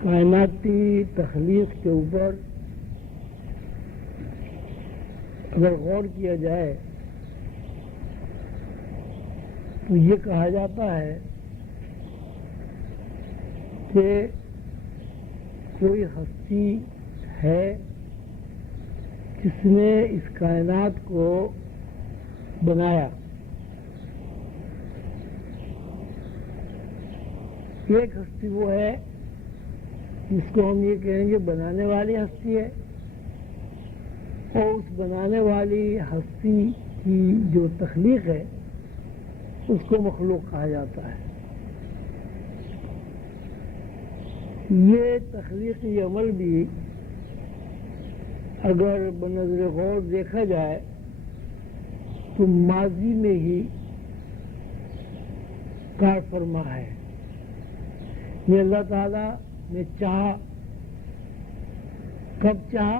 کائناتی تخلیق کے اوپر اگر غور کیا جائے تو یہ کہا جاتا ہے کہ کوئی ہستی ہے جس نے اس کائنات کو بنایا. ایک ہستی وہ ہے جس کو ہم یہ کہیں گے بنانے والی ہستی ہے، اور اس بنانے والی ہستی کی جو تخلیق ہے اس کو مخلوق کہا جاتا ہے. یہ تخلیقی عمل بھی اگر بنظر غور دیکھا جائے تو ماضی میں ہی کار فرما ہے. یہ اللہ تعالیٰ نے چاہا، کب چاہا؟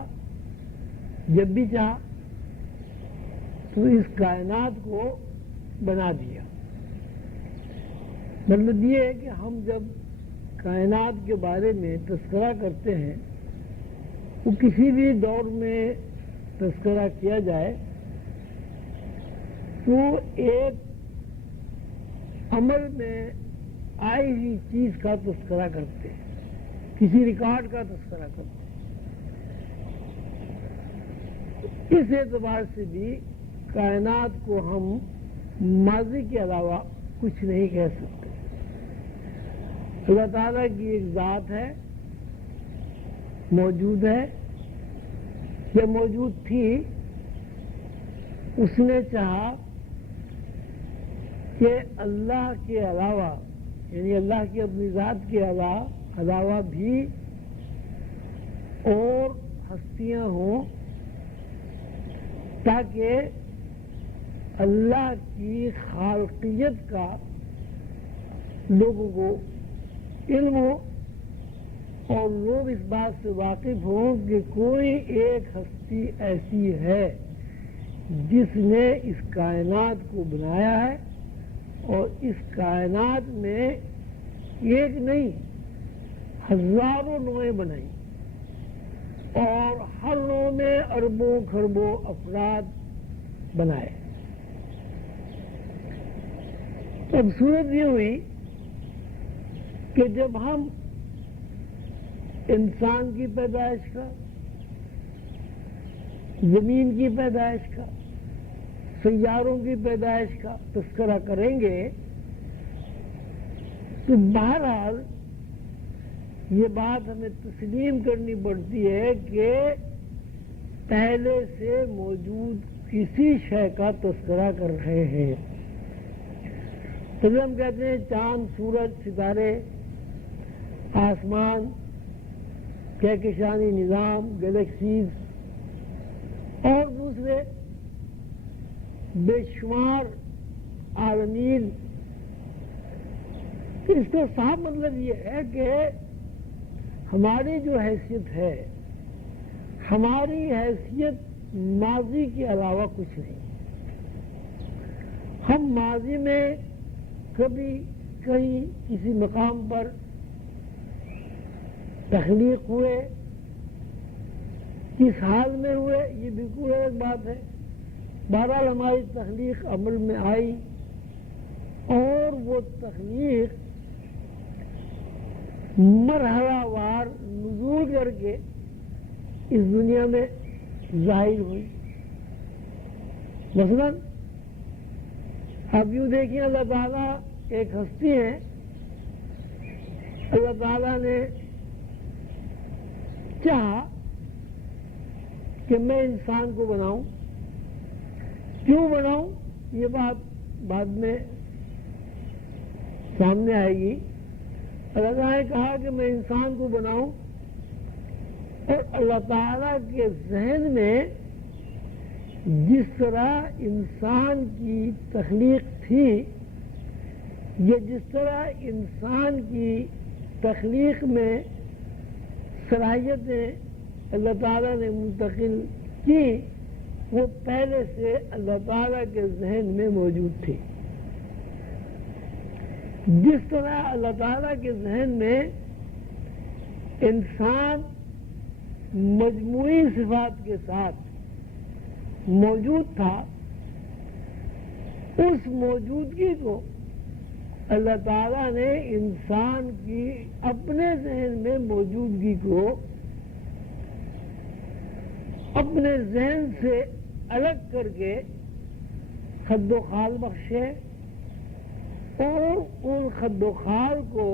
جب بھی چاہا تو اس کائنات کو بنا دیا. مطلب یہ ہے کہ ہم جب کائنات کے بارے میں تذکرہ کرتے ہیں، وہ کسی بھی دور میں تذکرہ کیا جائے تو ایک عمل میں آئی ہوئی چیز کا تذکرہ کرتے ہیں، کسی ریکارڈ کا تذکرہ کرتے ہیں. اس اعتبار سے بھی کائنات کو ہم ماضی کے علاوہ کچھ نہیں کہہ سکتے. اللہ تعالیٰ کی ایک ذات ہے، موجود ہے، یہ موجود تھی. اس نے چاہا کہ اللہ کے علاوہ، یعنی اللہ کی اپنی ذات کے علاوہ بھی اور ہستیاں ہوں، تاکہ اللہ کی خالقیت کا لوگوں کو علم ہو اور لوگ اس بات سے واقف ہوں کہ کوئی ایک ہستی ایسی ہے جس نے اس کائنات کو بنایا ہے، اور اس کائنات میں ایک نہیں ہزاروں نوعیں بنائی، اور ہر نوع میں اربوں خربوں افراد بنائے. اب صورت یہ ہوئی کہ جب ہم انسان کی پیدائش کا، زمین کی پیدائش کا، سیاروں کی پیدائش کا تذکرہ کریں گے تو بہرحال یہ بات ہمیں تسلیم کرنی پڑتی ہے کہ پہلے سے موجود کسی شے کا تذکرہ کر رہے ہیں. تو ہم کہتے ہیں چاند، سورج، ستارے، آسمان، کہکشانی نظام، گلیکسیز اور دوسرے بے شمار عالمین. اس کا صاف مطلب یہ ہے کہ ہماری جو حیثیت ہے، ہماری حیثیت ماضی کے علاوہ کچھ نہیں. ہم ماضی میں کبھی کہیں کسی مقام پر تخلیق ہوئے، کس حال میں ہوئے یہ بالکل ایک بات ہے. بہرحال ہماری تخلیق عمل میں آئی، اور وہ تخلیق مرحلہ وار نزول کر کے اس دنیا میں ظاہر ہوئی. مثلا اب یوں دیکھیں، اللہ تعالیٰ ایک ہستی ہے. اللہ تعالیٰ نے چاہا کہ میں انسان کو بناؤں. کیوں بناؤں یہ بات بعد میں سامنے آئے گی. اللہ تعالیٰ نے کہا کہ میں انسان کو بناؤں، اور اللہ تعالیٰ کے ذہن میں جس طرح انسان کی تخلیق تھی، یہ جس طرح انسان کی تخلیق میں صلاحیتیں اللہ تعالیٰ نے منتقل کی، وہ پہلے سے اللہ تعالیٰ کے ذہن میں موجود تھی. جس طرح اللہ تعالیٰ کے ذہن میں انسان مجموعی صفات کے ساتھ موجود تھا، اس موجودگی کو اللہ تعالیٰ نے انسان کی اپنے ذہن میں موجودگی کو اپنے ذہن سے الگ کر کے خد و خال بخشے اور ان خد و خال کو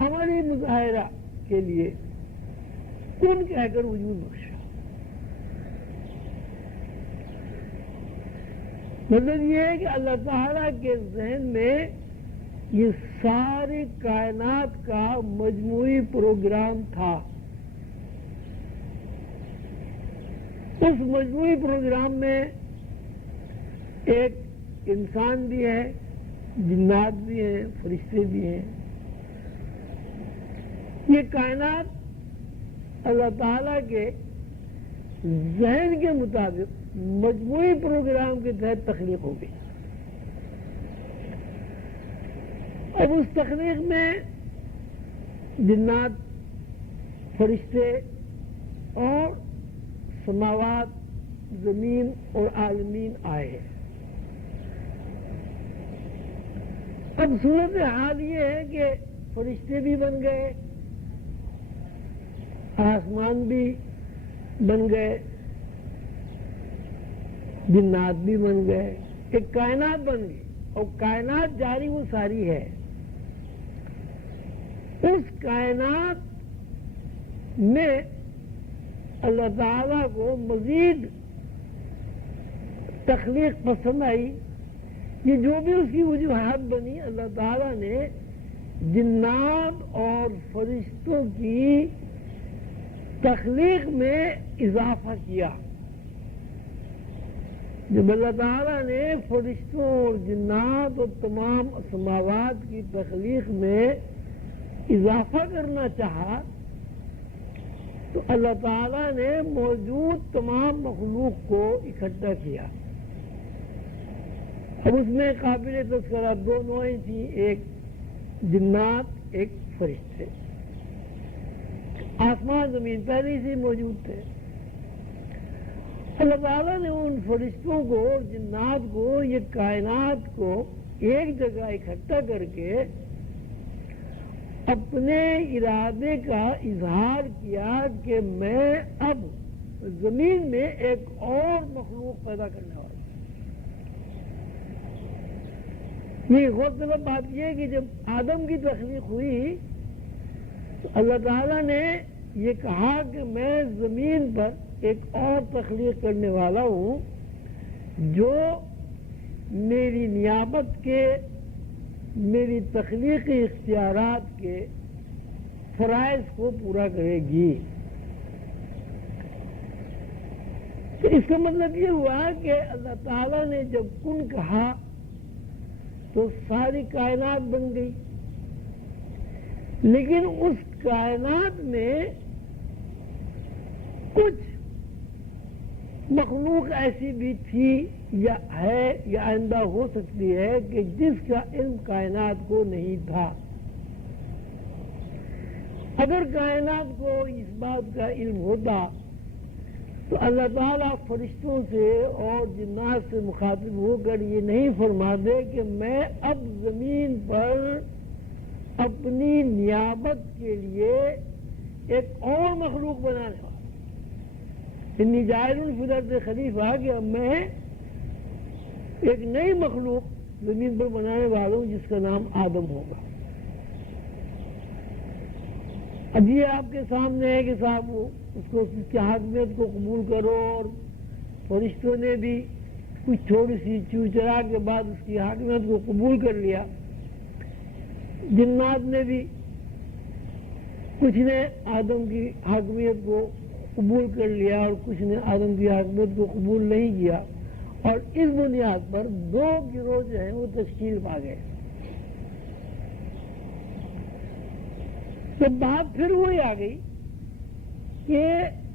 عملی مظاہرہ کے لیے کن کہہ کر وجود بخشا۔ مطلب یہ ہے کہ اللہ تعالیٰ کے ذہن میں یہ ساری کائنات کا مجموعی پروگرام تھا۔ اس مجموعی پروگرام میں ایک انسان بھی ہے، جنات بھی ہیں، فرشتے بھی ہیں۔ یہ کائنات اللہ تعالیٰ کے ذہن کے مطابق مجموعی پروگرام کے تحت تخلیق ہو گئی۔ اب اس تخلیق میں جنات، فرشتے اور سماوات، زمین اور عالمین آئے ہیں۔ اب صورت حال یہ ہے کہ فرشتے بھی بن گئے، آسمان بھی بن گئے، جنات بھی بن گئے، ایک کائنات بن گئی، اور کائنات جاری وہ ساری ہے۔ اس کائنات میں اللہ تعالیٰ کو مزید تخلیق پسند آئی۔ یہ جو بھی اس کی وجوہات بنی، اللہ تعالیٰ نے جنات اور فرشتوں کی تخلیق میں اضافہ کیا۔ جب اللہ تعالیٰ نے فرشتوں اور جنات اور تمام سماوات کی تخلیق میں اضافہ کرنا چاہا تو اللہ تعالیٰ نے موجود تمام مخلوق کو اکٹھا کیا۔ اب اس میں قابل تذکرہ دو نوعیں تھیں، ایک جنات، ایک فرشتے۔ آسمان زمین پہلے سے موجود تھے۔ اللہ تعالیٰ نے ان فرشتوں کو اور جنات کو، یہ کائنات کو ایک جگہ اکٹھا کر کے اپنے ارادے کا اظہار کیا کہ میں اب زمین میں ایک اور مخلوق پیدا کرنے والا ہوں۔ یہ غور طلب بات یہ ہے کہ جب آدم کی تخلیق ہوئی تو اللہ تعالیٰ نے یہ کہا کہ میں زمین پر ایک اور تخلیق کرنے والا ہوں جو میری نیابت کے، میری تخلیقی اختیارات کے فرائض کو پورا کرے گی۔ تو اس کا مطلب یہ ہوا کہ اللہ تعالیٰ نے جب کن کہا تو ساری کائنات بن گئی، لیکن اس کائنات میں کچھ مخلوق ایسی بھی تھی یا ہے یا آئندہ ہو سکتی ہے کہ جس کا علم کائنات کو نہیں تھا۔ اگر کائنات کو اس بات کا علم ہوتا تو اللہ تعالیٰ فرشتوں سے اور جنات سے مخاطب ہو کر یہ نہیں فرما دے کہ میں اب زمین پر اپنی نیابت کے لیے ایک اور مخلوق بنانے والا، انی جاعل فی الارض خلیفہ، کہ اب میں ایک نئی مخلوق زمین پر بنانے والا ہوں جس کا نام آدم ہوگا۔ اب یہ آپ کے سامنے ہے کہ صاحب اس کو، اس کی حاکمیت کو قبول کرو، اور فرشتوں نے بھی کچھ تھوڑی سی چوچرا کے بعد اس کی حاکمیت کو قبول کر لیا، جنات نے بھی کچھ نے آدم کی حاکمیت کو قبول کر لیا اور کچھ نے آدم کی حاکمیت کو قبول نہیں کیا، اور اس بنیاد پر دو گروہ جو ہیں وہ تشکیل پا گئے۔ تو بات پھر وہی آ گئی کہ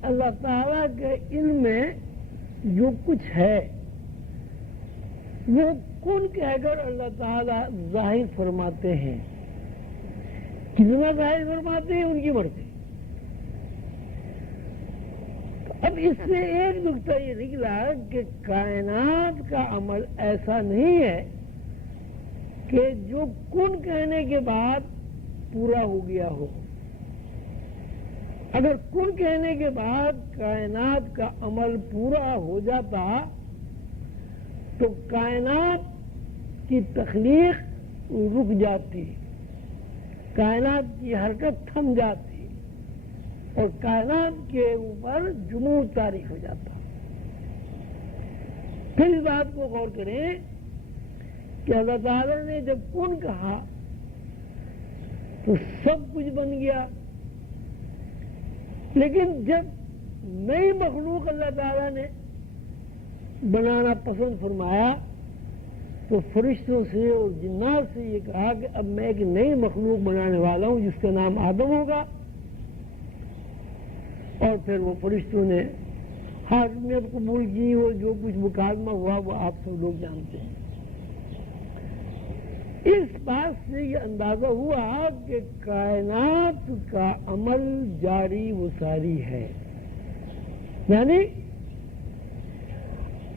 اللہ تعالیٰ کے علم میں جو کچھ ہے وہ کن کہہ کر اللہ تعالیٰ ظاہر فرماتے ہیں، کتنا ظاہر فرماتے ہیں ان کی مرضی. اب اس سے ایک نقطہ یہ نکلا کہ کائنات کا عمل ایسا نہیں ہے کہ جو کن کہنے کے بعد پورا ہو گیا ہو. اگر کن کہنے کے بعد کائنات کا عمل پورا ہو جاتا تو کائنات کی تخلیق رک جاتی، کائنات کی حرکت تھم جاتی اور کائنات کے اوپر جمود طاری ہو جاتا. پھر اس بات کو غور کریں کہ اللہ تعالیٰ نے جب کن کہا تو سب کچھ بن گیا، لیکن جب نئی مخلوق اللہ تعالیٰ نے بنانا پسند فرمایا تو فرشتوں سے اور جنات سے یہ کہا کہ اب میں ایک نئی مخلوق بنانے والا ہوں جس کا نام آدم ہوگا. اور پھر وہ فرشتوں نے حاکمیت قبول کی اور جو کچھ مکالمہ ہوا وہ آپ سب لوگ جانتے ہیں. اس بات سے یہ اندازہ ہوا کہ کائنات کا عمل جاری و ساری ہے، یعنی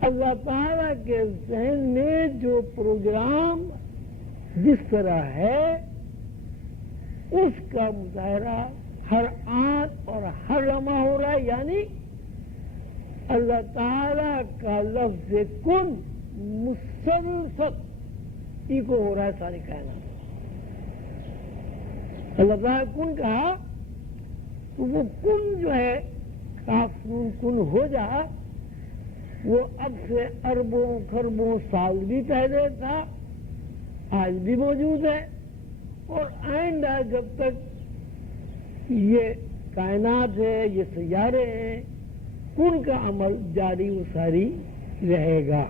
اللہ تعالیٰ کے ذہن میں جو پروگرام جس طرح ہے اس کا مظاہرہ ہر آن اور ہر لمحہ ہو رہا ہے. یعنی اللہ تعالیٰ کا لفظ کن مسلسل کو ہو رہا ہے ساری کائنات. اللہ تعالیٰ کن کہا تو وہ کن جو ہے کاف کن ہو جا، وہ اب سے اربوں خربوں سال بھی پہلے تھا، آج بھی موجود ہے اور آئندہ جب تک یہ کائنات ہے، یہ سیارے ہیں، کن کا عمل جاری و ساری رہے گا.